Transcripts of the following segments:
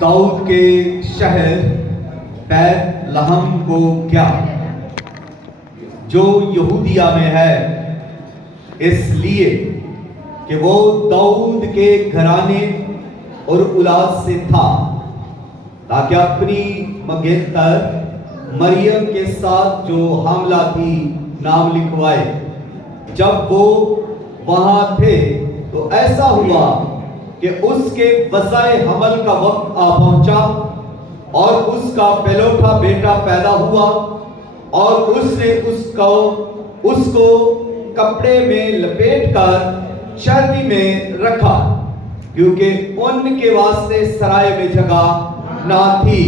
दाऊद के शहर बैत लहम को क्या, जो यहूदिया में है, इसलिए कि वो दाऊद के घराने और औलाद से था, ताकि अपनी मंगेतर मरियम के साथ जो हामला थी नाम लिखवाए। जब वो वहां थे तो ऐसा हुआ कि उसके वसाए हमल का वक्त आ पहुंचा और उसका पहलौठा बेटा पैदा हुआ, और उसने उसको कपड़े में लपेटकर चर्बी में रखा, क्योंकि उनके वास्ते सराय में जगह ना थी।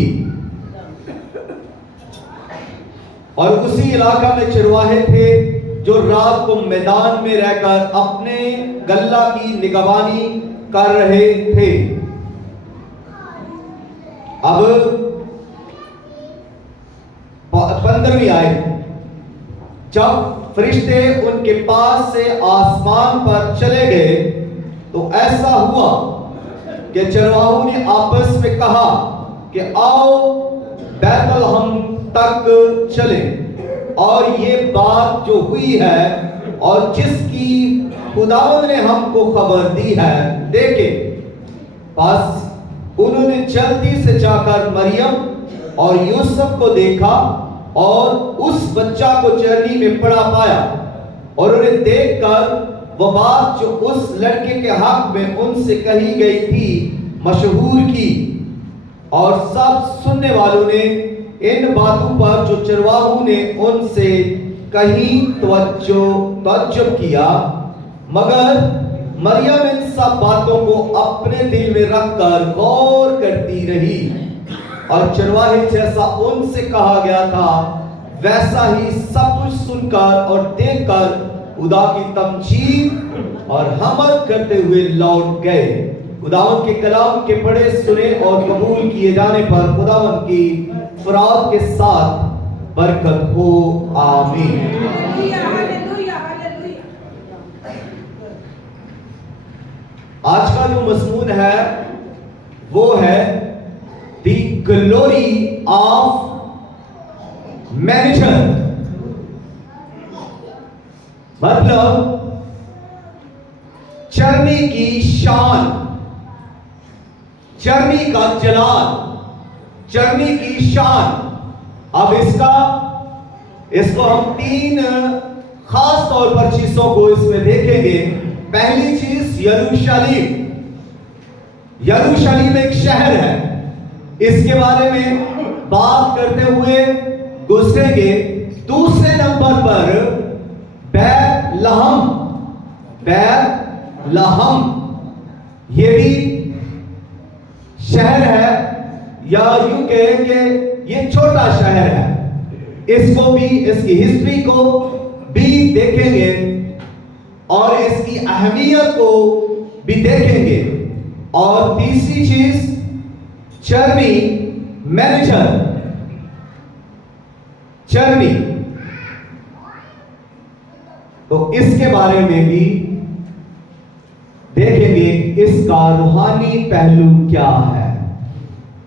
और उसी इलाका में चरवाहे थे जो रात को मैदान में रहकर अपने गल्ला की निगरानी कर रहे थे। अब 15वीं आयत, जब फरिश्ते उनके पास से आसमान पर चले गए तो ऐसा हुआ कि चरवाहों ने आपस में कहा कि आओ बैतलहम तक चले, और ये बात जो हुई है और जिसकी खुदावंद ने हमको खबर दी है देखें। बस उन्होंने जल्दी से जाकर मरियम और यूसुफ को देखा और उस बच्चा को चरनी में पड़ा पाया, और उन्हें देखकर वो बात जो उस लड़के के हक में उनसे कही गई थी मशहूर की, और सब सुनने वालों ने इन बातों पर जो चरवाहों ने उनसे कहीं तवज्जो किया, मगर मरियम इन सब बातों को अपने दिल में रखकर गौर करती रही, और चरवाहे जैसा उनसे कहा गया था वैसा ही सब कुछ सुनकर और देखकर खुदा की तमजीद और हमद करते हुए लौट गए। खुदावंद के कलाम के पढ़े सुने और कबूल किए जाने पर खुदावंद की फराद के साथ बरकत हो, आमीन। आज का जो मज़मून है वो है द ग्लोरी ऑफ मैनेजर, मतलब चरनी की शान, चरनी का जलाल, चरनी की शान। अब इसको हम 3 खास तौर पर चीजों को इसमें देखेंगे। पहली चीज यरूशलेम। यरूशलेम एक शहर है, इसके बारे में बात करते हुए गुजरेंगे। दूसरे नंबर पर बैतलहम, बैतलहम ये भी शहर है, या यूं कहें कि ये छोटा शहर है। इसको भी, इसकी हिस्ट्री को भी देखेंगे और इसकी अहमियत को भी देखेंगे। और तीसरी चीज चरनी, मैनेजर, चरनी, तो इसके बारे में भी देखेंगे इसका रूहानी पहलू क्या है।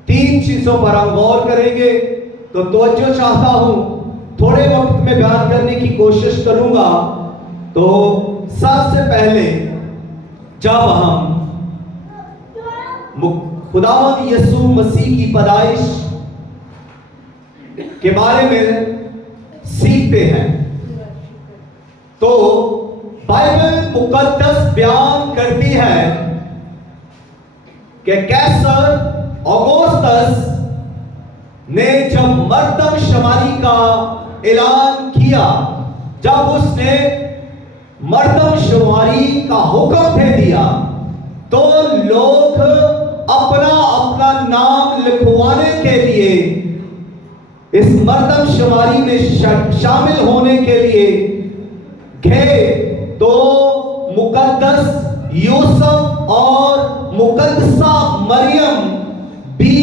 3 चीजों पर हम गौर करेंगे। तो तवज्जो चाहता हूं, थोड़े वक्त में बयान करने की कोशिश करूंगा। तो सबसे पहले जब हम खुदावंद यीशु मसीह की पैदाइश के बारे में सीखते हैं तो बाइबल मुकद्दस बयान करती है कि कैसर ऑगस्टस ने जब मर्दमशुमारी का ऐलान किया, जब उसने मर्दमशुमारी का हुक्म दे दिया, तो लोग अपना अपना नाम लिखवाने के लिए, इस मर्दमशुमारी में शामिल होने के लिए गए। तो मुकद्दस यूसुफ और मुकद्दसा मरियम भी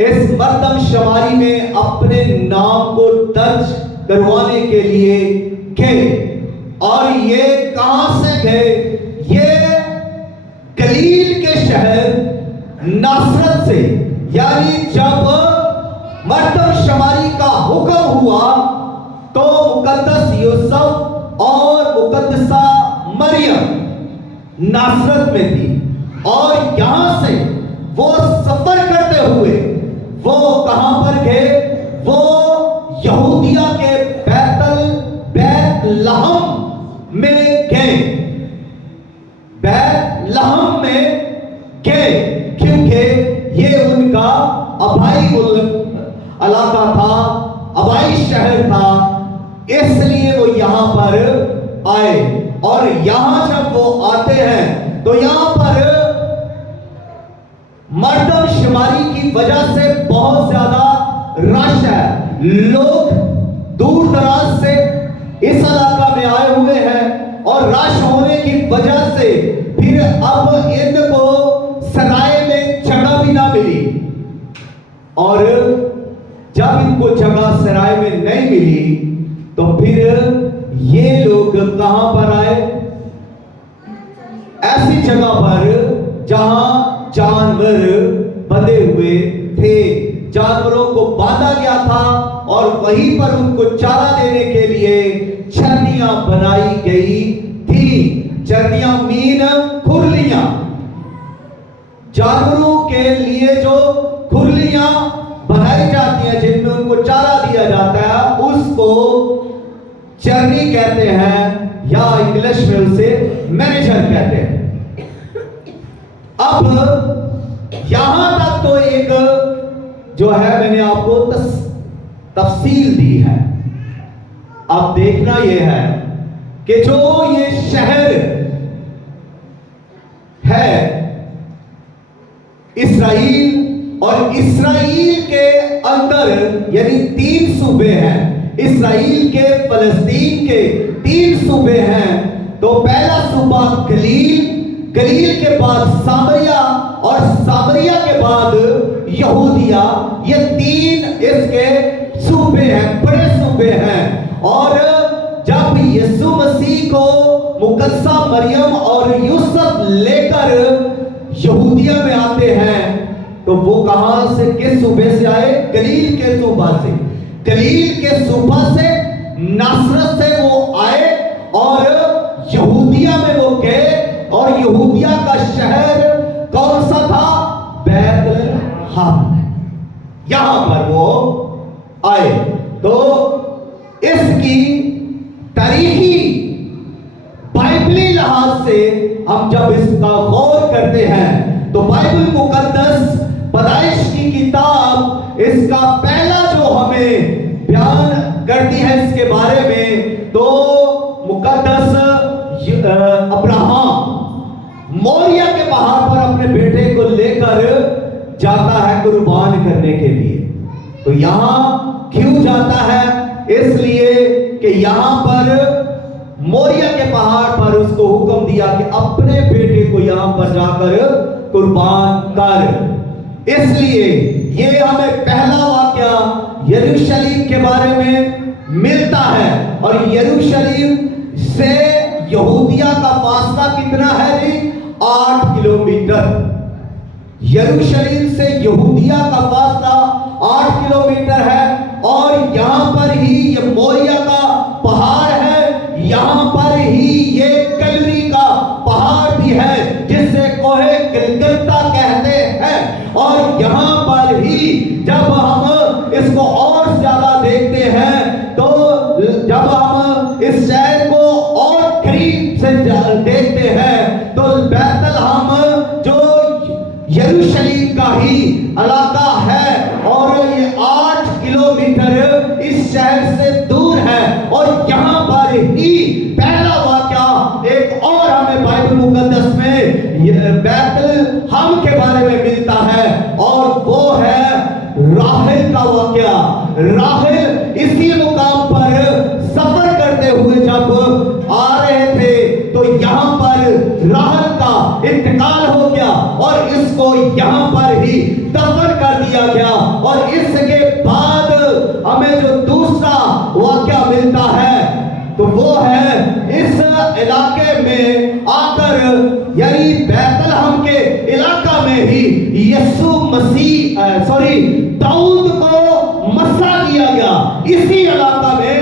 इस मर्दमशुमारी में अपने नाम को दर्ज करवाने के लिए गए। और ये कहां से गए? ये गलील के शहर नासरत से, यानी जब मर्दमशुमारी का हुक्म हुआ तो मुकद्दस यूसुफ और मुकद्दसा मरियम नासरत में थी, और यहां से वो सफर करते हुए वो कहां पर गए? वो यहूदिया के बैतलहम में गए, बैतलहम में गए, क्योंकि ये उनका आबाई इलाका था, आबाई शहर था, इसलिए वो यहां पर आए। और यहां जब वो आते हैं तो यहां पर मर्दमशुमारी की वजह से बहुत ज्यादा रश है, लोग दूर दराज से इस इलाका में आए हुए हैं, और रश होने की वजह से फिर अब इनको सराय में जगह भी ना मिली, और जब इनको जगह सराय में नहीं मिली तो फिर ये लोग कहां पर आए? ऐसी जगह पर जहां जानवर बंधे हुए थे, जानवरों को बांधा गया था, और वहीं पर उनको चारा देने के लिए चरनियां बनाई गई थी। चरनियां मीन खुरलियां, जानवरों के लिए जो खुरलियां बनाई जाती हैं जिनमें उनको चारा दिया जाता है, उसको चरनी कहते हैं, या इंग्लिश में उसे मैनेजर कहते हैं। अब यहां तक तो एक जो है मैंने आपको तफसील दी है। अब देखना यह है कि जो ये शहर है इस्राएल, और इस्राएल के अंदर यानी 3 सूबे हैं, इस्राएल के फलस्तीन के 3 सूबे हैं। तो पहला सूबा गलील, गलील के बाद सामरिया, और सामरिया के बाद यहूदिया, ये 3 इसके सूबे हैं, बड़े सूबे हैं। और जब यीशु मसीह को मुकद्दसा मरियम और यूसुफ लेकर यहूदिया में आते हैं तो वो कहां से, किस सूबे से आए? गलील के सूबा से, गलील के सूबा से, नासरत से वो आए और यहूदिया में वो गए। और यहूदिया का शहर कौन सा था? बैतलहम, यहां पर वो आए। तो इसकी तारीखी बाइबली लिहाज से हम जब इसका गौर करते हैं तो बाइबल मुकद्दस पैदाइश की किताब इसका पहला जो हमें बयान करती है इसके बारे में, तो मुकद्दस अब्राहम मोरिया के पहाड़ पर अपने बेटे को लेकर जाता है कुर्बान करने के लिए। तो यहां क्यों जाता है? इसलिए कि यहां पर मोरिया के पहाड़ पर उसको हुक्म दिया कि अपने बेटे को यहां पर जाकर कुर्बान कर। इसलिए ये हमें पहला वाक्या यरूशलेम के बारे में मिलता है। और यरूशलेम से यहूदिया का फासला कितना है जी? 8 किलोमीटर। यरूशलेम से यहूदिया का फासला 8 किलोमीटर है। और यहां पर ही ये मोरिया का पहाड़ है, यहां पर ही ये कलरी का पहाड़ भी है जिसे कोहे गलगता कहते हैं। और यहां पर ही जब हम इसको और ज्यादा देखते हैं तो जब हम इस शहर को और करीब से देखते हैं तो बैतलहम जो यरूशलेम का ही इलाका है और ये 8 किलोमीटर इस शहर से दूर है। और यहां पर ही पहला वाक्या एक और हमें बाइबल मुकद्दस में बैतलहम के बारे में मिलता है और वो है राहेल का वाक्या। राहेल इसी मुकाम पर सफर करते हुए जब आ रहे थे तो यहां पर राहेल का इंतकाल हो गया और इसको यहां पर ही दफन कर दिया गया। और इसके बाद हमें जो दूसरा वाक्या मिलता है तो वो है इस इलाके में आकर यानी बैतलहम के इलाका में में ही यीशु मसीह दाऊद को मसा किया गया। इसी इलाका में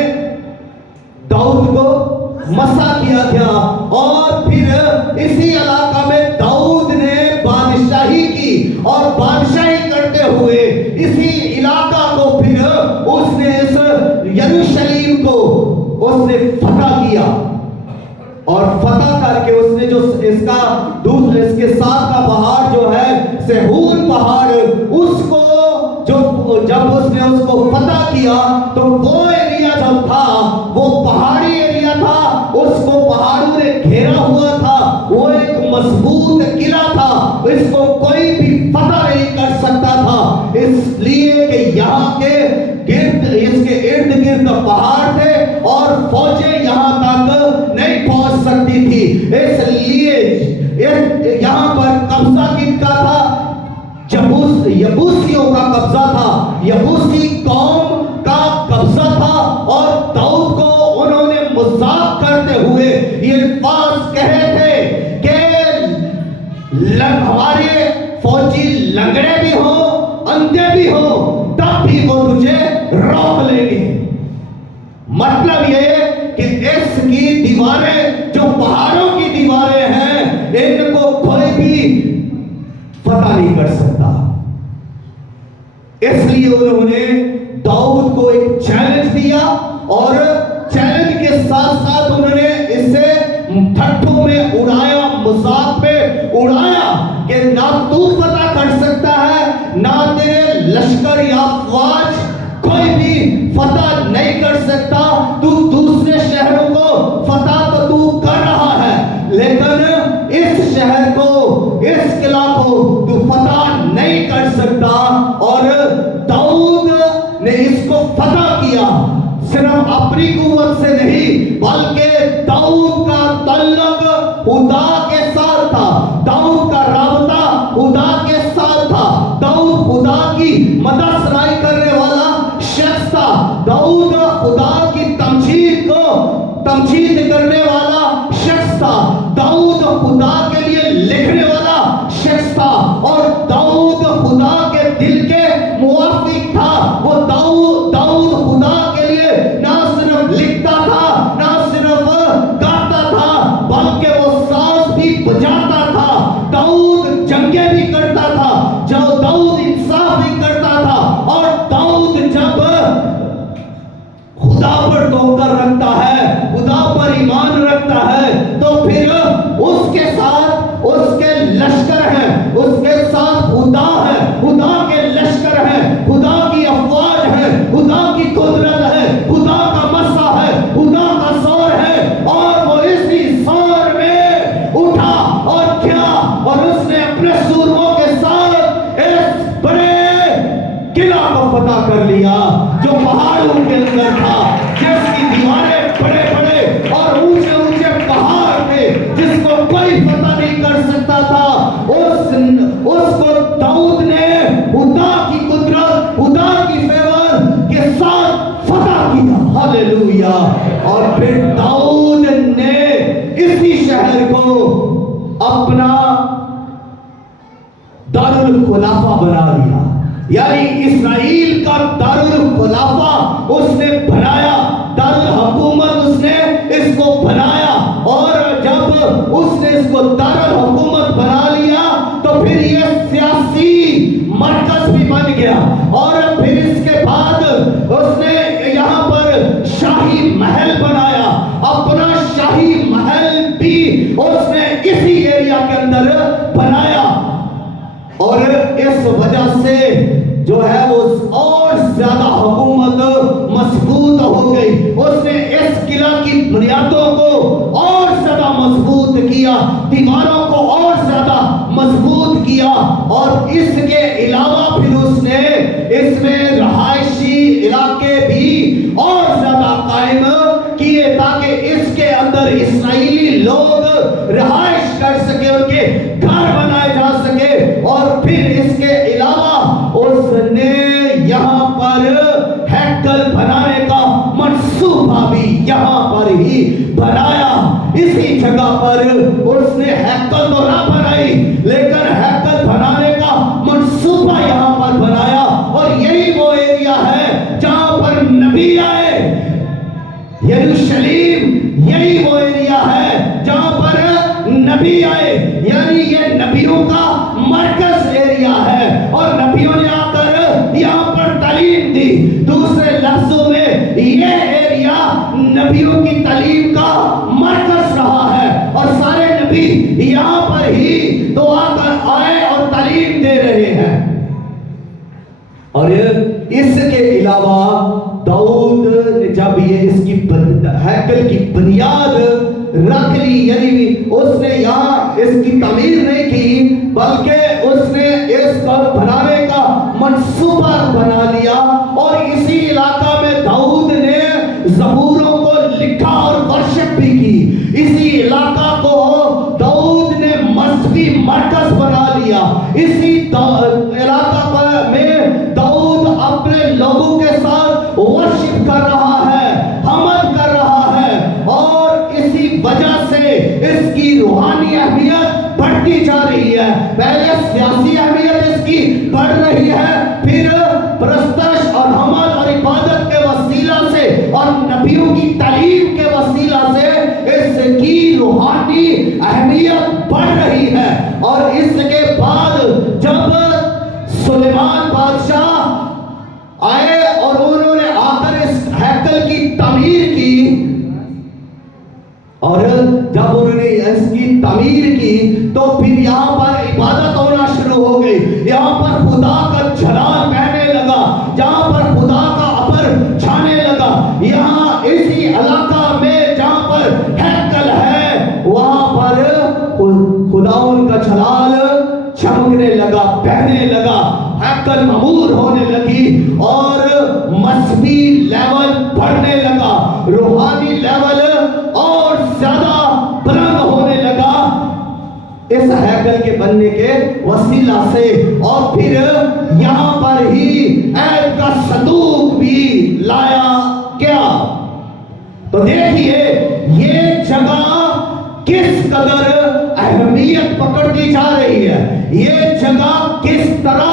दाऊद को मसा किया गया और फिर इसी इलाका में दाऊद ने बादशाही की और बादशाही करते हुए इसी इलाका को फिर उसने इस यरूशलेम को उसने फतह किया और फतह करके उसने जो इसके साथ का पहाड़ जो है सेहून पहाड़, उसको जब उसने उसको फतह किया तो वो एरिया जो था वो पहाड़ी एरिया था, उसको पहाड़ों ने घेरा हुआ था, वो एक मजबूत किला था, इसको कोई भी फतह नहीं कर सकता था, इसलिए कि यहाँ के इसके इर्द गिर्द पहाड़ थे और फौजें यहाँ तक नहीं पहुंच सकती थी। इसलिए यहाँ पर कब्जा किसका था? यबूसियों का कब्जा था, यबूसी कौम का कब्जा था और दाऊद को उन्होंने मजाक करते हुए ये अल्फाज कहे थे कि हमारे फौजी लंगड़े भी हो, अंधे भी हो, तब भी वो तुझे रोक लेंगे। मतलब ये कि इसकी दीवारें जो पहाड़ों की दीवारें हैं, इनको कोई भी फतह नहीं कर सकता। इसलिए उन्होंने दाऊद को एक चैलेंज दिया और चैलेंज के साथ साथ उन्होंने इसे ठट्ठों में उड़ाया, मजाक में उड़ाया कि ना तू फतह कर सकता है, ना तेरे लश्कर या फौज कोई भी फतह नहीं कर सकता, तू दूसरे शहरों को फतह तो तू कर रहा है, लेकिन इस शहर को, इस किला को तू फतह नहीं कर सकता। और दाऊद ने इसको फतह किया, सिर्फ अपनी कुव्वत से नहीं बल्कि दाऊद का तल्लुक खुदा के साथ था, दाऊद का राबता खुदा के साथ था, दाऊद खुदा की मदद सराई करने वाला शख्स था, दाऊद खुदा की तमजीद करने वाला शख्स था, दाऊद खुदा के लिए लिखने वाला शख्स था और दाऊद खुदा के दिल के मुवाफिक था। वो दाऊद खुदा के लिए ना सिर्फ लिखता था, ना सिर्फ गाता था, बल्कि वो साज भी बजाता था, दाऊद जंगे भी करता था, जो दाऊद इंसाफ भी करता था। और दाऊद जब खुदा पर तवक्कुल रखता है, खुदा पर ईमान रखता है, तो फिर उसके साथ उसके लश्कर हैं, उसके साथ खुदा है, खुदा के लश्कर है, खुदा की अफवाज है, खुदा की कुदरत है, खुदा का मसा है, खुदा का सौर है। और वो इसी सौर में उठा और क्या, और उसने अपने सूरमों के साथ इस बड़े किला को फतह कर लिया जो पहाड़ों के अंदर था, जिसकी दीवारें बड़े बड़े और ऊंचे ऊंचे पहाड़ थे, जिसको कोई फतह नहीं कर सकता था। उसको दाऊद ने खुदा की कुदरत, खुदा की फेवर के साथ फतह किया। हालेलुया। और फिर दाऊद ने इसी शहर को अपना दारुल खुलाफा बना लिया, यानी इस्राएल का दारुल खुलाफा उसने बनाया, दारुल हुकूमत उसने इसको बनाया। और जब उसने इसको दारुल हुकूमत बना लिया तो फिर ये सियासी मरकज भी बन गया। और फिर इसके बाद उसने यहाँ पर शाही महल बनाया, अपना शाही महल भी उसने इसी एरिया के अंदर बनाया। और इस वजह से जो है वो और ज्यादा हुकूमत मजबूत हो गई। उसने इस किला की बुनियादों को और ज्यादा मजबूत किया, दीवारों को और ज्यादा मजबूत किया। और इसके अलावा फिर उसने इसमें रहायशी इलाके भी और ज्यादा कायम किए, ताकि इसके अंदर इस्राएली लोग रहायश कर सके, उनके घर बनाए जा सके। और फिर इसके अलावा उसने यहाँ पर हैकल बनाने का मंसूबा भी यहाँ पर ही बनाया। इसी जगह पर उसने हैकल یعنی یہ نبیوں کا مرکز ایریا ہے اور نبیوں نے آ کر یہاں پر تعلیم دی. دوسرے لفظوں میں یہ ایریا نبیوں کی تعلیم کا مرکز رہا ہے اور سارے نبی یہاں پر ہی تو آ کر آئے اور تعلیم دے رہے ہیں. اور اس کے علاوہ داؤد نے جب یہ اس کی ہیکل کی بنیاد رکھ لی، یعنی اس نے یہاں اس کی تعمیر نہیں کی بلکہ اس نے اس کو بنانے کا منصوبہ بنا لیا، اور اسی علاقہ میں داؤد نے زبوروں کو لکھا اور ورشپ بھی کی. اسی علاقہ کو داؤد نے مذہبی مرکز بنا لیا. اسی علاقہ میں داؤد اپنے لوگوں کے ساتھ ورشپ کر رہا ہے، حمد کر رہا ہے، اور اسی وجہ سے اس کی روحانی اہمیت بڑھتی جا رہی ہے. پہلے سیاسی اہمیت اس کی بڑھ رہی ہے، پھر پرستش اور حمد اور عبادت کے وسیلہ سے اور نبیوں کی تعلیم کے وسیلہ سے اس کی روحانی اہمیت بڑھ رہی ہے. اور اس کے بعد جب سلیمان بادشاہ آئے اور انہوں نے آ کر اس ہیکل کی تعمیر کی، اور جب انہوں نے اس کی تعمیر کی تو پھر یہاں پر عبادت ہونا شروع ہو گئی. یہاں پر خدا کا جلال بہنے لگا، جہاں پر خدا کا ابر چھانے لگا. یہاں اسی علاقہ میں جہاں پر ہیکل ہے وہاں پر خداوند کا جلال چمکنے لگا، بہنے لگا، ہیکل معمور ہونے لگی اور مذہبی لیول بڑھنے لگا، روحانی لیول اور زیادہ بلند ہونے لگا اس ہیکل کے بننے کے وسیلہ سے. اور پھر یہاں پر ہی عہد کا صندوق بھی لایا گیا. تو دیکھیے یہ جگہ کس قدر اہمیت پکڑتی جا رہی ہے، یہ جگہ کس طرح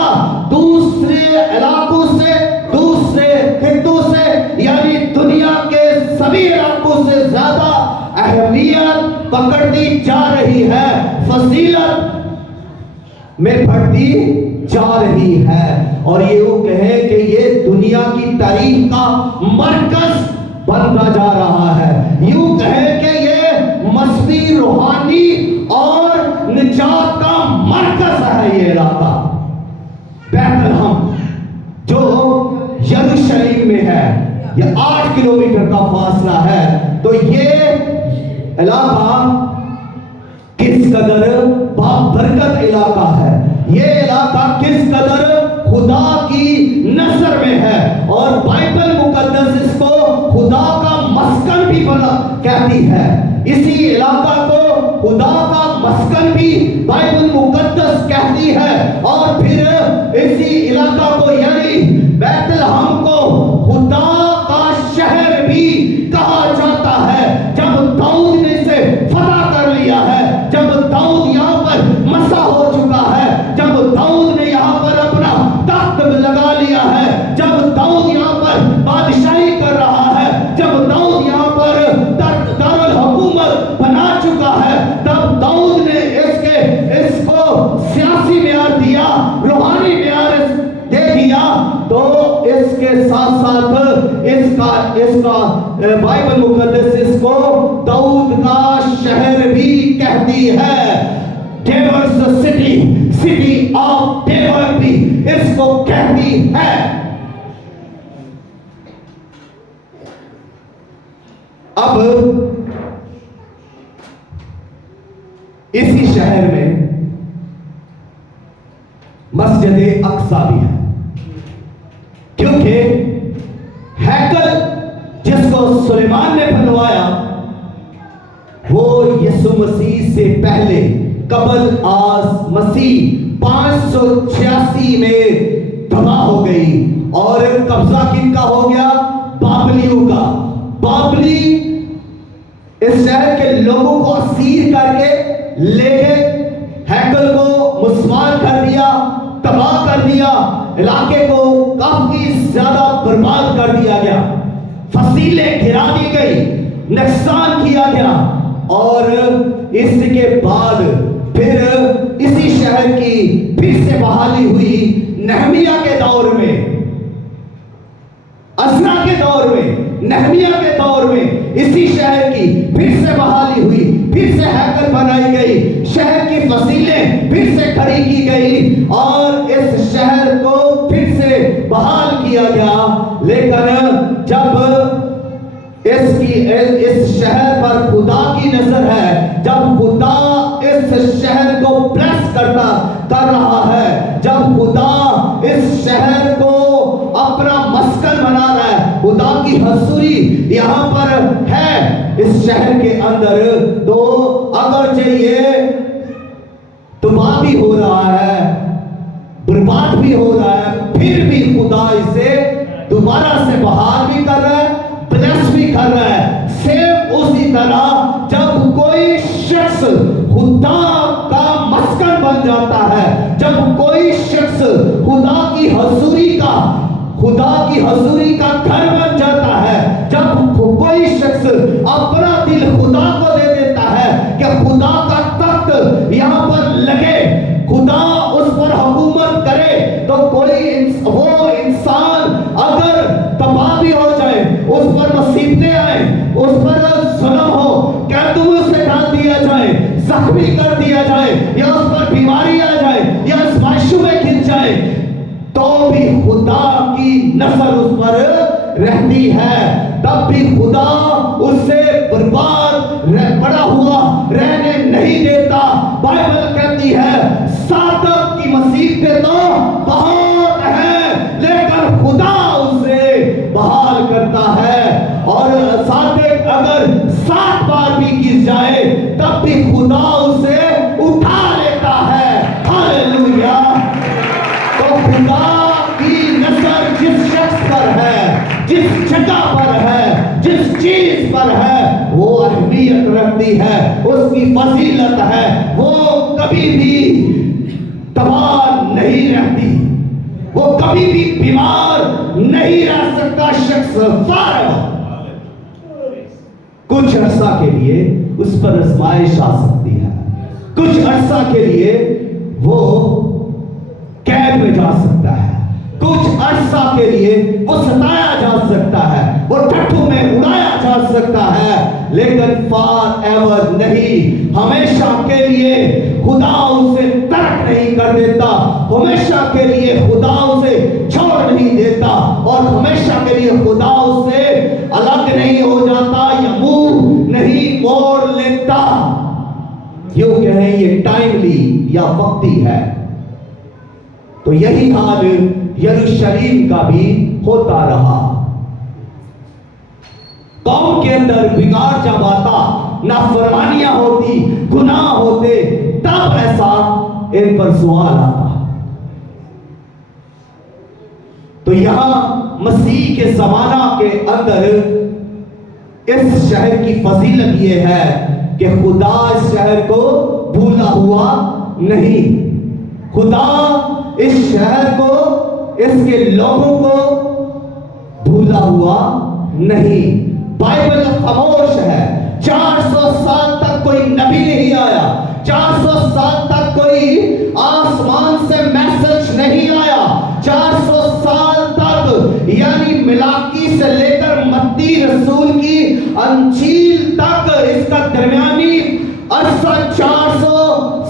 دوسرے علاقوں سے، دوسرے خطوں سے، یعنی دنیا کے سبھی علاقوں سے زیادہ اہمیت پکڑتی جا رہی ہے، فضیلت میں بڑھتی جا رہی ہے. اور یہ کہیں کہ یہ دنیا کی تاریخ کا مرکز بنتا جا رہا ہے. یوں کہیں کہ یہ مذہبی، روحانی اور نجات کا مرکز ہے. یہ علاقہ بیت لحم جو یروشلم میں ہے، یہ 8 کلومیٹر کا فاصلہ ہے. تو یہ علاقہ کس قدر بابرکت علاقہ ہے، یہ علاقہ کس قدر خدا کی نظر میں ہے. اور بائبل مقدس اس کو خدا کا مسکن بھی کہتی ہے. اسی علاقہ کو خدا کا مسکن بھی بائبل مقدس کہتی ہے. اور پھر اسی علاقہ کو یعنی بیت لحم کو خدا کا شہر بھی کہا جاتا ہے. جب داؤد نے اسے فتح کر لیا ہے، جب داؤد یہاں پر مسا ہو چکا ہے، جب داؤد نے یہاں پر اپنا تخت لگا لیا ہے، جب داؤد یہاں پر بادشاہی کر رہا ہے، جب داؤد یہاں پر دارالحکومت بنا چکا ہے، تب داؤد نے اس کو سیاسی معیار دیا، روحانی معیار دے دیا. تو اس کے ساتھ ساتھ اس کا بائبل مقدس اس کو داؤد کا شہر بھی کہتی ہے. ڈیورس سٹی آف ڈیور بھی اس کو کہتی ہے. اب اسی شہر میں مسجد اقصی بھی ہے، کیونکہ ہیکل جس کو سلیمان نے بنوایا وہ یسوع مسیح سے پہلے قبل آز مسیح 586 میں تباہ ہو گئی. اور قبضہ کن کا ہو گیا؟ بابلیوں کا. بابلی اس شہر کے لوگوں کو اسیر کر کے لے گئے، ہیکل کو مسمار کر دیا، تباہ کر دیا، علاقے کو کافی زیادہ برباد کر دیا گیا، فصیلیں گرا دی گئی، نقصان کیا گیا. اور اس کے بعد پھر پھر اسی شہر کی پھر سے بحالی ہوئی نہمیہ کے دور میں، عزرا کے دور میں، نہمیہ کے دور میں اسی شہر کی پھر سے بحالی ہوئی، پھر سے ہیکل بنائی گئی، شہر کی فصیلیں پھر سے کھڑی کی گئی اور اس شہر کو پھر سے بحال کیا گیا۔ لیکن جب اس شہر پر خدا کی نظر ہے، جب خدا اس شہر کو بلیس کر رہا ہے، جب خدا اس شہر کو اپنا مسکن بنا رہا ہے، خدا کی حضوری یہاں پر ہے اس شہر کے اندر، تو اگرچہ یہ تباہ بھی ہو رہا ہے، برباد بھی ہو رہا ہے، پھر بھی خدا اسے دوبارہ سے بحال بھی کر رہا ہے، بلیس بھی کر رہا ہے۔ سیم اسی طرح جب کوئی شخص خدا کا مسکن بن جاتا ہے، جب کوئی شخص خدا کی حضوری کا گھر بن جاتا ہے، جب کوئی شخص اپنا دل خدا کو دے دیتا ہے کہ خدا کا تخت یہاں پر لگے، خدا اس پر حکومت کرے، تو وہ انسان اگر تباہ بھی ہو جائے، اس پر مصیبتیں آئیں، اس پر ظلم ہو، قیدیوں سے ڈال دیا جائے، زخمی کر دیا جائے، یا اس پر بیماری آ جائے، یا آزمائشوں میں گر جائے، تو بھی خدا کی نظر اس پر رہتی ہے، تب بھی خدا اسے برباد پڑا ہوا رہنے نہیں دیتا۔ بائبل کہتی ہے صادق کی مصیبتیں تو بہت ہیں، لیکن خدا اسے بحال کرتا ہے، اور صادق اگر 7 بار بھی گر جائے تب بھی خدا اسے اٹھا لیتا ہے۔ ہاللویا! تو خدا کی نظر جس شخص پر ہے، جس جگہ پر ہے، جس چیز پر ہے، وہ اہمیت رکھتی ہے، اس کی فضیلت ہے، وہ کبھی بھی تباہ نہیں رہتی، وہ کبھی بھی بیمار نہیں رہ سکتا شخص فارغ۔ کچھ عرصہ کے لیے اس پر آزمائش آ سکتی ہے، کچھ عرصہ کے لیے وہ قید میں جا سکتا ہے، کچھ عرصہ کے لیے وہ ستایا جا سکتا ہے، وہ ٹھٹھوں میں اڑایا جا سکتا ہے، لیکن فار ایور نہیں، ہمیشہ کے لیے خدا اسے ترک نہیں کر دیتا، ہمیشہ کے لیے خدا اسے چھوڑ نہیں دیتا، اور ہمیشہ کے لیے خدا اسے الگ نہیں ہو جاتا یا منہ نہیں موڑ لیتا۔ یوں کہیں یہ ٹائملی یا وقتی ہے۔ تو یہی حال یروشلم کا بھی ہوتا رہا۔ قوم کے اندر بگاڑ جب آتا، نافرمانیاں ہوتی، گناہ ہوتے، تب ایسا ان پر سوال آتا۔ تو یہاں مسیح کے زمانہ کے اندر اس شہر کی فضیلت یہ ہے کہ خدا اس شہر کو بھولا ہوا نہیں، خدا اس شہر کو، اس کے لوگوں کو بھولا ہوا نہیں۔ بائبل خاموش ہے، 400 سال تک کوئی نبی نہیں آیا، 400 سال تک کوئی آسمان سے میسج نہیں آیا، 400 سال تک، یعنی ملاکی سے لے کر متی رسول کی انجیل تک، اس کا درمیانی عرصہ 400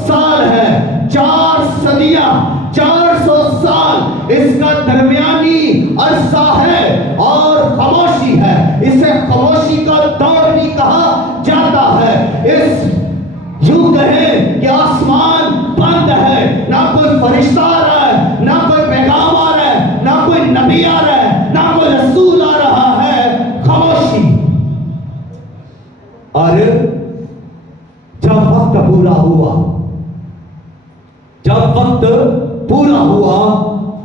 سال ہے، 4 صدیاں، 400 سال اس کا درمیانی عرصہ ہے، اور خاموشی ہے، اسے خاموشی کا دور بھی کہا جاتا ہے۔ اس یوں کہیں کہ آسمان بند ہے، نہ کوئی فرشتہ آ رہا ہے، نہ کوئی پیغام آ رہا ہے، نہ کوئی نبی آ رہا ہے، نہ کوئی رسول آ رہا ہے، خاموشی۔ اور جب وقت پورا ہوا، جب وقت پورا ہوا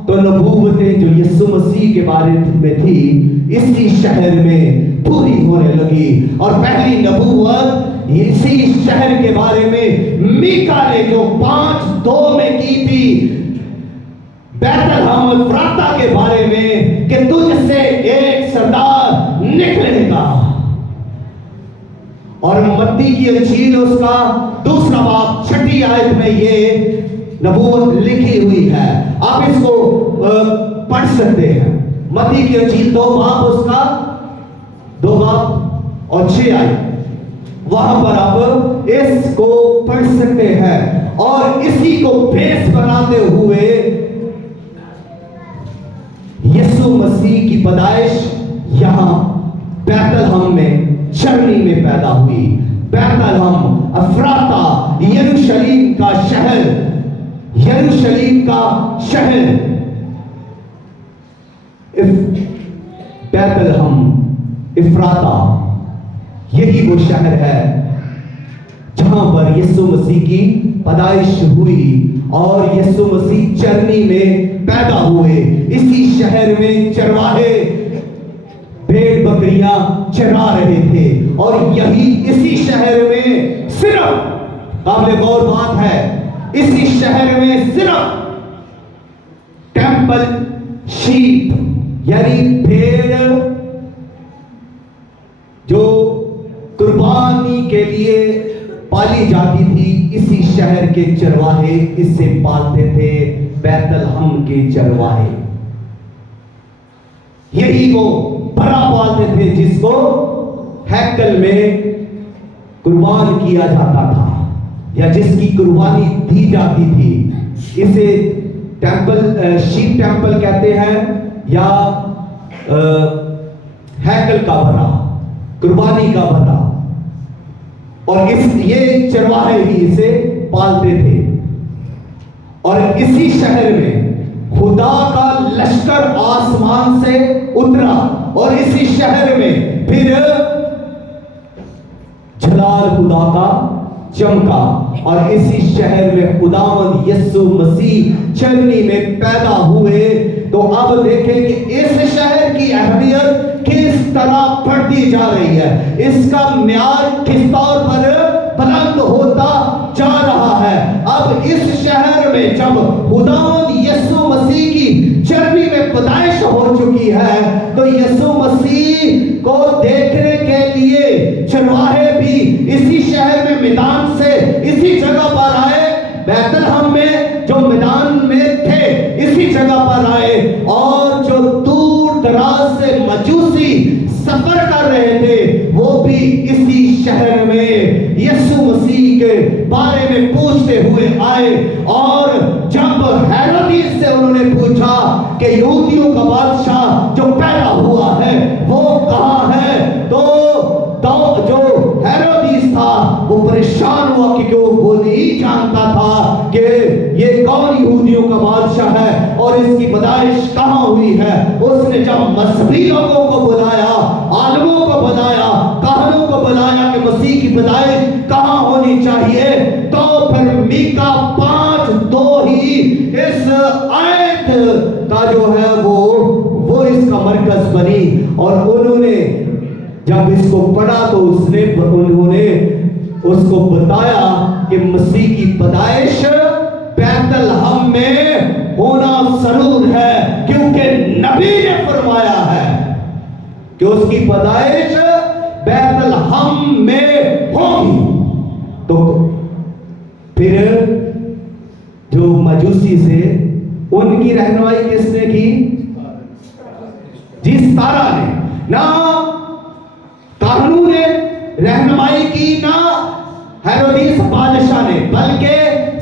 تو نبوتیں جو یسوع مسیح کے بارے میں تھی اسی شہر میں پوری ہونے لگی، اور پہلی نبوت اسی شہر کے بارے میں میکا نے جو 5:2 میں کی تھی، بیت لحم افراطہ کے بارے میں، کہ تجھ سے ایک سردار نکلے گا، اور متی मत्ती की अंजील उसका 2 बाब 6 आयत में ये नबूवत लिखी हुई है। आप इसको पढ़ सकते हैं। मत्ती की अंजील 2 बाब उसका 2 बाब और 6 आयत, वहां पर आप इसको पढ़ सकते हैं। और इसी को बेस बनाते हुए यीशु मसीह की पैदाइश यहां बैतलहम में चरनी में पैदा हुई। बैतलहम अफ्राता यरूशलेम का शहर, यरूशलेम का शहर बैतलहम इफ्राता, यही वो शहर है जहां पर यीशु मसीह की पैदाइश हुई और यीशु मसीह चरनी में पैदा हुए। इसी शहर में चरवाहे भेड़ बकरियां चरा रहे थे और यही इसी शहर में सिर्फ, काबिल गौर बात है, इसी शहर में सिर्फ टेंपल शीप यानी भेड़ जो कुर्बानी के लिए पाली जाती थी, इसी शहर के चरवाहे इससे पालते थे, बैतलहम के चरवाहे। यही वो बड़ा पालते थे जिसको हैकल में कुर्बान किया जाता था या जिसकी कुर्बानी दी जाती थी। इसे टेंपल शीप टेंपल कहते हैं या हैकल का बना, कुर्बानी का बना। और ये चरवाहे ही इसे पालते थे। और इसी शहर में खुदा का लश्कर आसमान से उतरा और इसी शहर में फिर जलाल खुदा का चमका और इसी शहर में खुदावंद यीशु मसीह चरनी में पैदा हुए। तो अब देखें कि इस शहर की अहमियत किस तरह बढ़ती जा रही है, इसका म्यार किस तौर पर बुलंद होता जा रहा है। अब इस शहर में जब खुदावंद यीशु मसीह की चरनी में पैदाइश हो चुकी है तो यीशु मसीह को देखने के लिए चरवाहे भी इसी शहर में मैदान से इसी जगह पर आए। बैतलहम में जो मैदान में थे इसी जगह पर आए और जो दूर दराज से मजूसी सफर कर रहे थे वो भी इसी शहर में यीशु मसीह के बारे में पूछते हुए आए। और जब हेरोदेस से उन्होंने पूछा कि यहूदियों का बादशाह जो पैदा हुआ है वो कहाँ है, तो जो हेरोदेस था वो परेशान हुआ क्योंकि वो नहीं जानता था कि ये कौन यहूदियों का बादशाह है और इसकी पैदाइश कहाँ हुई है। उसने जब मजहबी लोगों को बुलाया, आलिमों को बुलाया, काहनों को बुलाया कि मसीह की पैदाइश कहाँ होनी चाहिए, तो फिर मीका 5:2 ही इस आयत का जो है वो इसका मरकज बनी। और उन्होंने जब इसको पढ़ा तो उन्होंने उसको बताया कि मसीह की पैदाइश बैतलहम में होना जरूर है क्योंकि नबी ने फरमाया है कि उसकी पैदाइश बैतलहम में होगी। तो फिर जो मजूसी से उनकी रहनुमाई किसने की? जिस तारा ने, ना कानून ने रहनुमाई की, ना हेरोदेस बादशाह ने, बल्कि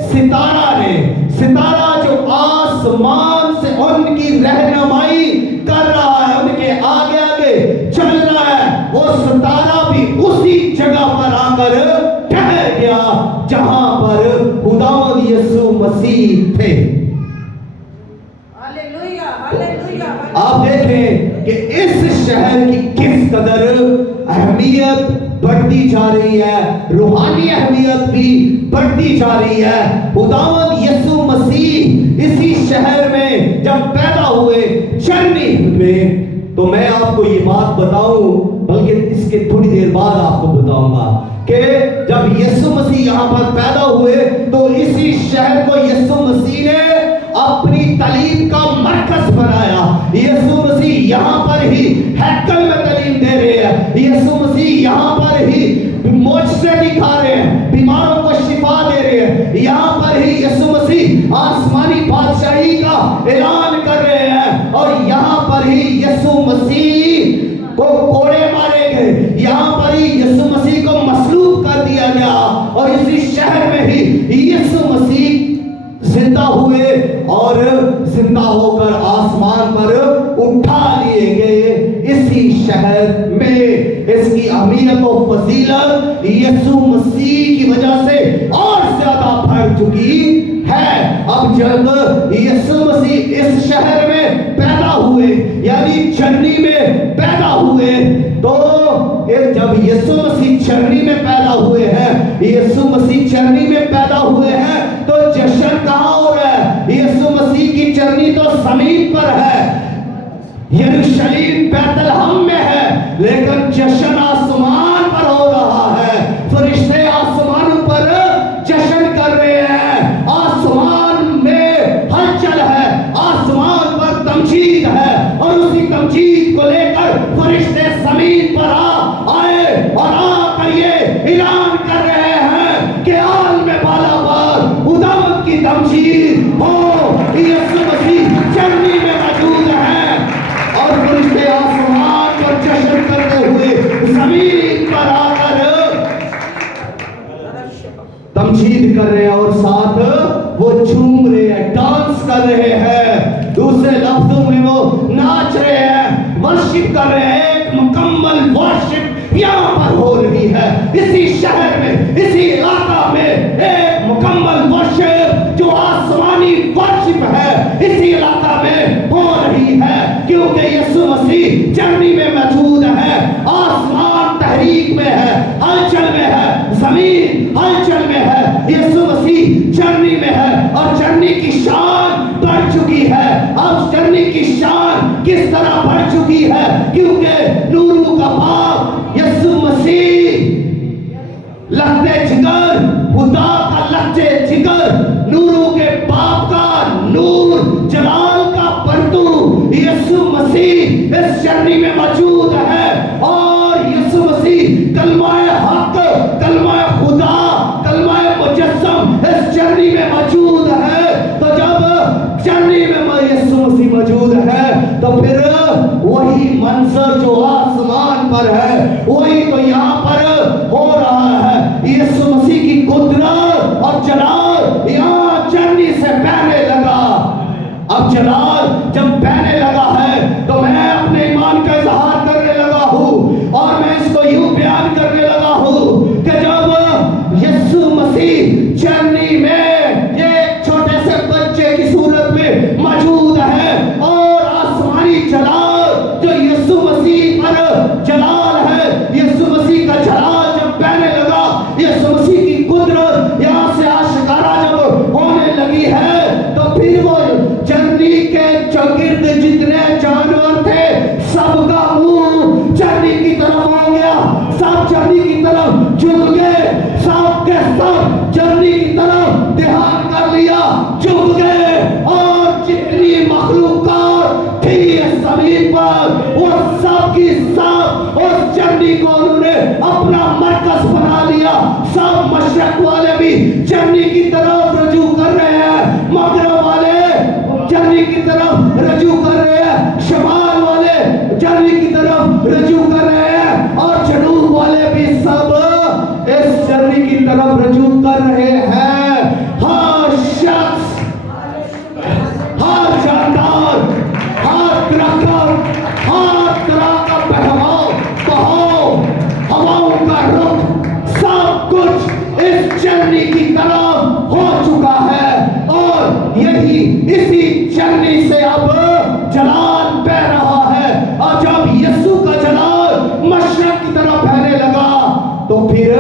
सितारा ने। सितारा जो आसमान से उनकी रहनुमाई कर रहा है, उनके आगे आगे चल रहा है, वो सितारा भी उसी जगह पर आकर ठहर गया जहां पर खुदावंद यीशु मसीह थे। आप देखें कि इस शहर की किस कदर अहमियत बढ़ती जा रही है, रूहानी अहमियत भी बढ़ती जा रही है। खुदावंद यीशु मसीह इसी शहर में जब पैदा हुए चरनी में, तो मैं आपको ये बात बताऊं, बल्कि इसके थोड़ी देर बाद आपको बताऊंगा कि जब यीशु मसीह यहाँ पर पैदा हुए तो इसी शहर को यीशु मसीह ने अपनी तालीम का मरकज बनाया। यीशु मसीह यहाँ पर ही हैकल में तालीम दे रहे हैं, यीशु मसीह यहाँ पर ही मोजज़े आसमानी बादशाही का ऐलान कर रहे हैं। और यहाँ पर ही यीशु मसीह को कोड़े मारे गए, यहाँ पर ही यीशु मसीह को मसलूब कर दिया गया, और इसी शहर में ही यीशु मसीह जिंदा हुए और जिंदा होकर आसमान पर उठा लिए गए। इसी शहर में इसकी अहमियत और फजीलत यीशु मसीह की वजह से और ज्यादा बढ़ चुकी है। अब जब यीशु मसीह इस शहर में पैदा हुए, यानी चरनी में पैदा हुए, तो जब यीशु मसीह चरनी में पैदा हुए हैं, यीशु मसीह चरनी में पैदा हुए हैं, तो जश्न कहाँ हो रहा है? यीशु मसीह की चरनी तो जमीन पर है, यरूशलेम बैतलहम में है, लेकिन जश्न आसमान पर हो रहा है। फरिश्ते आसमान पर जश्न कर रहे हैं, आसमान में हलचल है, आसमान पर तमजीद है, और उसी तमजीद को लेकर फरिश्ते जमीन पर आए और आकर ये ऐलान कर रहे हैं कि आलम बाला पर खुदावंद की तमजीद हो, यीशु मसीह चरनी में मौजूद है। और फरिश्ते आसमान पर जश्न करते हुए जमीन पर आकर तमजीद कर रहे हैं, और साथ वो झूम रहे हैं, डांस कर रहे हैं, दूसरे लफ्जों में वो नाच रहे हैं, वर्शिप कर रहे हैं। एक मुकम्मल वर्शिप यहाँ पर हो रही है, इसी शहर में, इसी इलाका में एक मुकम्मल वर्शिप जो आसमानी वर्शिप है, इसी इलाका में हो रही है, क्योंकि यीशु मसीह चरनी में मौजूद है। आसमान तहरीक में है, हलचल में है, जमीन हलचल में है, यीशु मसीह चरनी में है, और चरनी की शान बढ़ चुकी है। अब चरनी की शान किस तरह बढ़ चुकी है? क्योंकि नूरू का बाप यीशु मसीह लहते जिगर, खुदा का लहते जिगर, नूरू के बाप का नूर, जलाल का परतू यीशु मसीह इस चरनी में मौजूद है। और यीशु मसीह कलमाए हक, कलमाए खुदा, कलमाए मुजस्सम इस चरनी में मौजूद है। तो जब चरनी में यीशु मसीह मौजूद है, तो फिर वही मंजर जो आसमान पर है, वही तो यहाँ पर हो रहा है। यीशु मसीह की कुदरत और जलाल यहाँ चरनी से बहने लगा। अब जलाल जब बहने लगा है, तो मैं अपने ईमान का इजहार करने लगा हूँ, और मैं इसको यूं बयान करने लगा हूँ कि जब यीशु मसीह चरनी में एक छोटे से बच्चे की सूरत में मौजूद है, और आसमानी जलाल जो यीशु मसीह पर जलाल है, यीशु मसीह का जलाल जब बहने लगा, यीशु मसीह की कुदरत यहाँ से आशिकारा जब होने लगी है, तो फिर वो चरनी के चौगिर्द जितने जानवर थे, सबका मुंह चरनी की तरफ हो गया, सब चरनी की तरफ झुक गए, सब के सब चरनी की तरफ ध्यान कर लिया, झुक गए, और जितनी मखलूकात थी इस जमीन पर, वो सब की सब उस चरनी को उन्होंने अपना मरकज बना लिया। सब मशरक वाले भी चरनी की तरफ रजू कर रहे हैं, मगरब वाले चरनी की तरफ रजू कर रहे हैं, शमाल वाले चरनी की तरफ रजू कर रहे हैं, और जनूब वाले भी सब इस चरनी की तरफ रजू कर रहे हैं। हर शख्स, हर जानदार, हर दरख्त, हर तरह का बहाव, हवाओं का रुख, सब कुछ इस चरनी की तरफ हो चुका है। और यही इसी चरनी से अब जलाल बह रहा है, और जब यीशु का जलाल मशरक की तरफ बहने लगा, तो फिर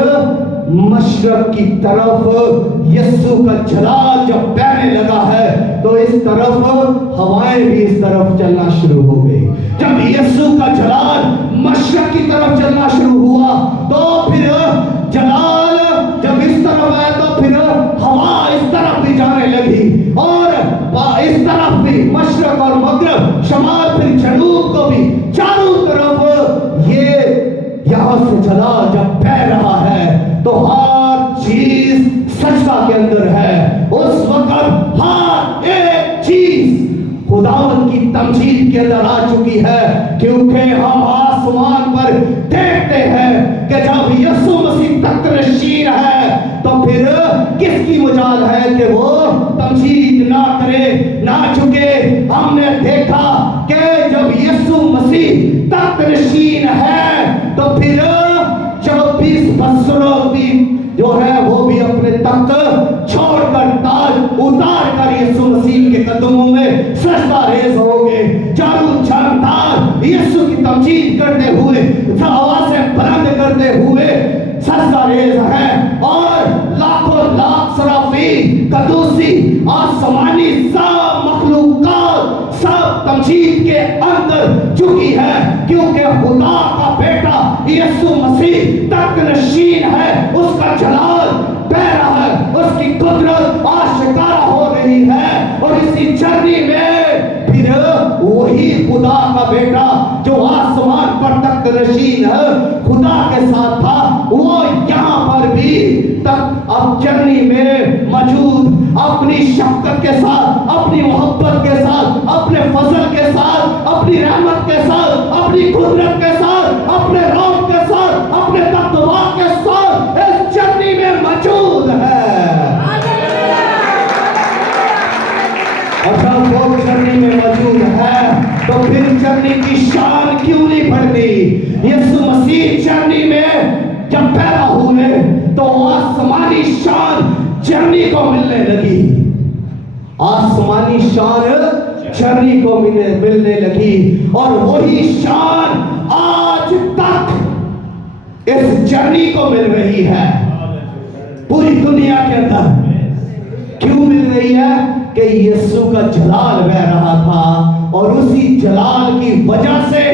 मशरक की तरफ यीशु का जलाल जब बहने लगा है, तो इस तरफ हवाएं भी इस तरफ चलना शुरू हो गई। जब यीशु का जलाल मशरक की तरफ चलना शुरू हुआ, तो फिर जलाल जब इस तरफ आया, तो फिर हवा इस तरफ भी जाने लगी, और इस तरफ भी मशरक और मगरब, शमाल, फिर जनूब को भी, चारों तरफ ये यहाँ से जलाल जब बह रहा है, तो हर चीज सजदा के अंदर है। उस वक्त हर के अंदर आ चुकी है, क्योंकि हम आसमान पर देखते हैं कि जब यीशु मसीह तख्त नशीन है तो फिर किसकी मजाल है कि वो तमजीद ना करे, ना झुके। हमने देखा कि जब यीशु मसीह तख्त नशीन है तो फिर 24 बसरों भी जो है वो भी अपने तख्त छोड़कर ताज उतार कर यीशु मसीह के कदमों में सजदा रेज होंगे, चारों जानदार यीशु की तमजीद करते हुए, आवाज़ें बुलंद करते हुए सजदा रेज है। और लाखों लाख सराफी कदूसी आसमानी सब मखलूकात सब तमजीद के अंदर झुकी है, क्योंकि खुदा का बेटा यीशु मसीह तख्त नशीन है, उसका जलाल बह रहा है, उसकी कुदरत आशिकारा हो रही है। और इसी जर्नी में फिर वही खुदा का बेटा जो आसमान पर तख्त नशीन है खुदा के साथ था, वो यहाँ पर भी तक अब जर्नी में मौजूद अपनी शफकत के साथ, अपनी मोहब्बत के साथ, अपने फजल के साथ, अपनी रहमत के साथ, अपनी कुदरत के साथ, अपने रौब के साथ, अपने तत्वा के साथ इस जर्नी में मौजूद है। और जब वो जर्नी में मौजूद है तो फिर जर्नी की शान क्यों नहीं बढ़ती? यीशु मसीह जर्नी में जब पैदा हुए तो आसमानी शान जर्नी को मिलने लगी, आसमानी शान जर्नी को मिलने लगी। और वही शान आज तक इस जर्नी को मिल रही है पूरी दुनिया के अंदर। क्यों मिल रही है? कि यीशु का जलाल बह रहा था, और उसी जलाल की वजह से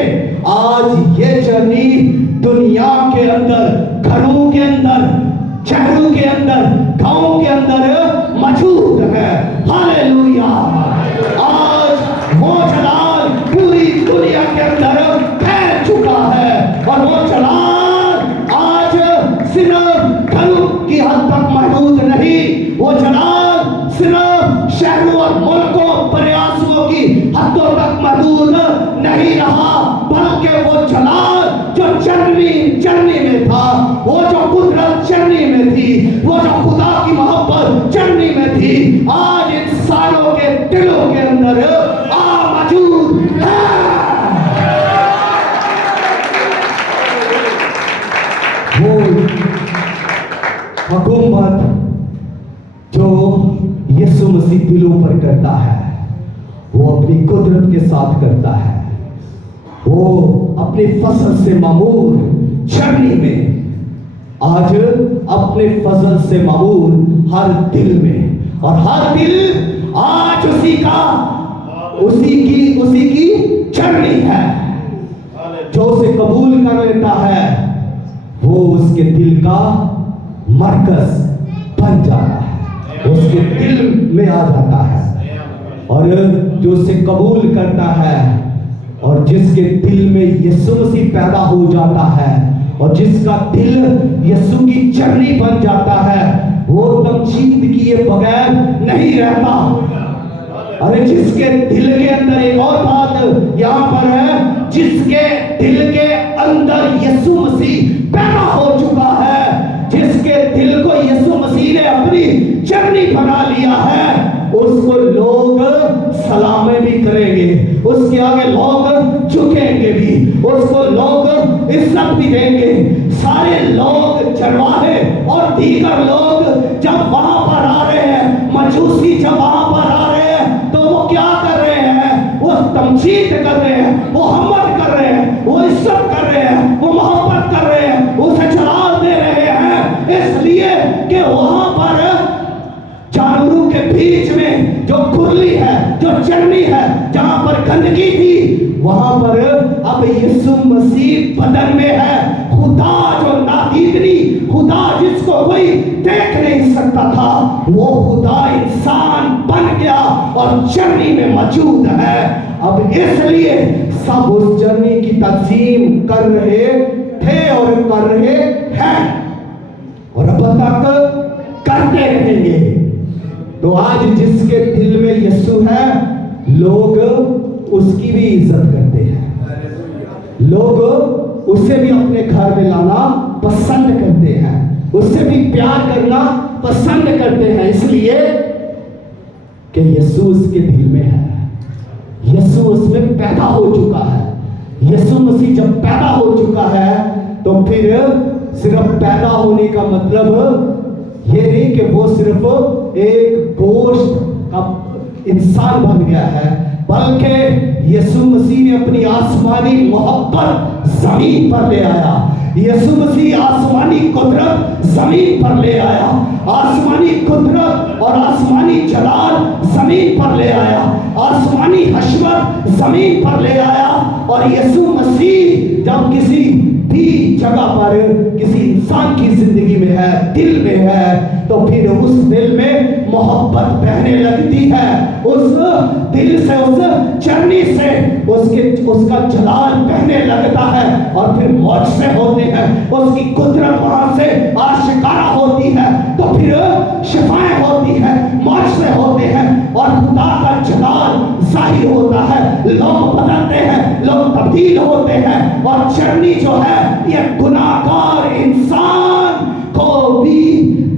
आज ये जर्नी दुनिया के अंदर, घरों के अंदर, शहरों के अंदर, गांवों के अंदर मौजूद है। हालेलुया! आज वो जलाल पूरी दुनिया के अंदर फैल चुका है, और वो जलाल आज सिर्फ घरों की हद तक महदूद नहीं, वो जलाल सिर्फ शहरों और मुल्कों प्रयासों की हदों तक महदूद नहीं रहा, बल्कि वो जलाल जो जर्नी में था, वो जो कुदरत जर्नी में थी, वो जो खुदा की मोहब्बत जर्नी में थी, आज इंसानों के दिलों के अंदर मौजूद है। वो हुकूमत जो यीशु मसीह दिलों पर करता है, वो अपनी कुदरत के साथ करता है, वो अपने फजल से मामूर जर्नी में आज अपने फजल से मामूर हर दिल में, और हर दिल आज उसी की जर्नी है। जो उसे कबूल कर लेता है वो उसके दिल का मरकज बन जाता है, उसके दिल में आ जाता है। और जो उसे कबूल करता है और जिसके दिल में यीशु मसीह पैदा हो जाता है और जिसका दिल यीशु की जर्नी बन जाता है, वो तमजीद किए बगैर नहीं रहता। अरे जिसके दिल के अंदर, एक और बात यहाँ पर है, जिसके दिल के अंदर यीशु मसीह पैदा हो चुका है, जिसके दिल को यीशु मसीह ने अपनी जर्नी बना लिया है, उसको लोग सलामें भी करेंगे, उसके आगे लोग झुकेंगे भी, उसको लोग इज्जत भी देंगे। सारे लोग, चरवाहे और दीगर लोग जब वहां पर आ रहे हैं, मजूसी जब वहां पर आ रहे हैं, तो वो क्या कर रहे हैं? वो तमजीद कर रहे हैं, वो हम्मत कर रहे हैं, वो इज्जत कर रहे हैं, वो मोहब्बत कर रहे हैं, उसे जलाल दे रहे हैं, इसलिए कि वहां पर जानवरों के बीच में जो खुरली है, जो चरनी है, जहां पर गंदगी थी, वहां पर अब यीशु मसीह बदन में है। खुदा जो नादीदनी, खुदा जिसको कोई देख नहीं सकता था, वो खुदा इंसान बन गया और जर्नी में मौजूद है। अब इसलिए सब उस जर्नी की तज़ीम कर रहे थे और कर रहे हैं और अब तक करते रहेंगे। तो आज जिसके दिल में यीशु है, लोग उसकी भी इज्जत करते हैं। लोग उसे भी अपने घर में लाना पसंद करते हैं, उससे भी प्यार करना पसंद करते हैं, इसलिए कि यीशु उसके दिल में है, यीशु उसमें पैदा हो चुका है। यीशु मसीह जब पैदा हो चुका है तो फिर सिर्फ पैदा होने का मतलब ये नहीं कि वो सिर्फ एक गोश्त का इंसान बन गया है, बल्कि यीशु मसीह ने अपनी आसमानी मोहब्बत जमीन पर ले आया। यीशु मसीह आसमानी कुदरत जमीन पर ले आया, आसमानी कुदरत और आसमानी जलाल जमीन पर ले आया, आसमानी हशमत जमीन पर ले आया। और यीशु मसीह जब किसी भी जगह पर किसी इंसान की जिंदगी में है, दिल में है, तो फिर उस दिल में मोहब्बत बहने लगती है, उस दिल से, उस चरनी से उसका जलाल बहने लगता है, और फिर मौजज़े होते हैं, उसकी कुदरत वहां से आशिकारा होती है, तो फिर शिफाएं होती है, मौजज़े होते हैं, और खुदा का जलाल जाहिर होता है, लोग बदलते हैं, लोग तब्दील होते हैं। और चरनी जो है ये गुनाहगार इंसान को भी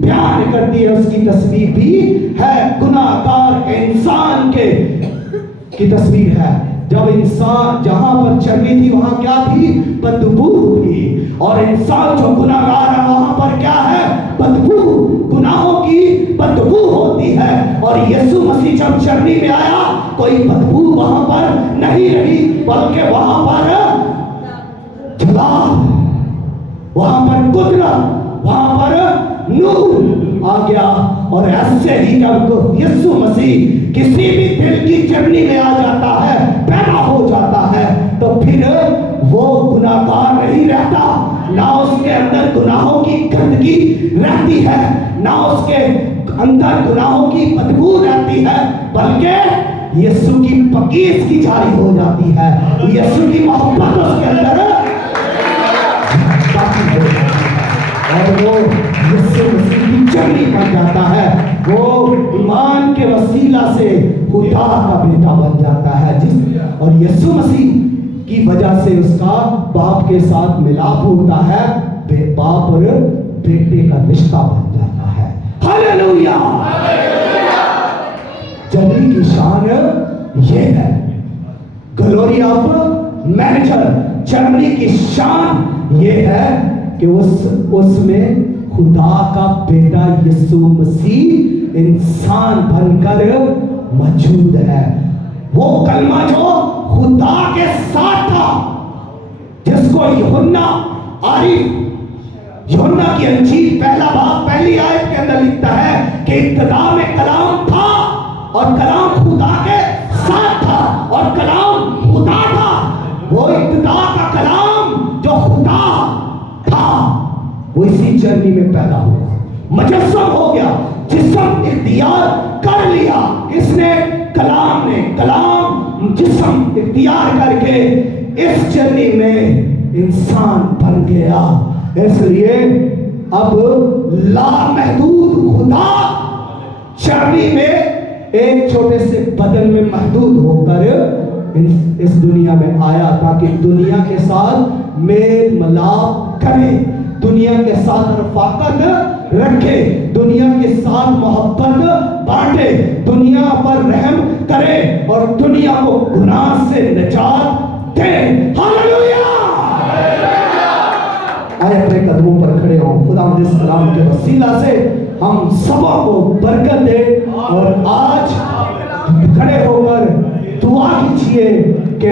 बयान करती है, उसकी तस्वीर भी है, गुनाहगार इंसान की तस्वीर है। जब इंसान जहां पर चरनी थी वहां क्या थी? बदबू थी, और इंसान जो गुनाहगार है वहां पर क्या है? बदबू, गुनाहों की बदबू होती है। और यीशु मसीह जब चरनी में आया कोई बदबू वहां पर नहीं रही, बल्कि वहां पर जलाल, वहां पर कुदरत, वहां पर नूर आ गया। और ऐसे ही जब यीशु मसीह किसी भी दिल की चरनी में आ जाता है, पैदा हो जाता है, तो फिर वो गुनाहगार नहीं रहता, ना उसके अंदर गुनाहों की गंदगी रहती है, ना उसके अंदर गुनाहों की बदबू रहती है, बल्कि यीशु की पकीज़गी जारी हो जाती है, यीशु की मोहब्बत उसके अंदर और वो यीशु मसीह की चरनी बन जाता है, वो ईमान के वसीला से खुदा का बेटा बन जाता है। और यीशु मसीह की वजह से उसका बाप के साथ मिलाप होता है, बाप और बेटे का रिश्ता बन जाता है। हालेलुया! चरनी की शान ये है, ग्लोरी ऑफ मैनेजर। चरनी की शान ये है कि उसमें खुदा का बेटा यीशु मसीह इंसान बनकर मौजूद है। वो कलमा जो खुदा के साथ था, जिसको यूहन्ना आरिफ यूहन्ना की अंजील पहला बाब पहली आयत के अंदर लिखता है कि इब्तिदा में कलाम था, और कलाम खुदा के साथ था, और कलाम खुदा था। वो इब्तिदा का कलाम जो खुदा था, वो इसी चरनी में पैदा हुआ, मुजस्सम हो गया, जिस्म इख्तियार कर लिया। किसने? कलाम ने। कलाम जिस्म इख्तियार करके इस चरनी में इंसान बन गया। इसलिए अब लामहदूद खुदा चरनी में एक छोटे से बदन में महदूद होकर इस दुनिया में आया, ताकि दुनिया के साथ मेल मिलाप करे, दुनिया के साथ रफाकत रखे, दुनिया के साथ मोहब्बत बांटे, दुनिया पर रहम करे, और दुनिया को गुनाह से निजात दे। हालेलुया! आए अपने कदमों पर खड़े हो। खुदा इस कलाम के वसीला से हम सबों को बरकत दे, और आज खड़े होकर दुआ कीजिए कि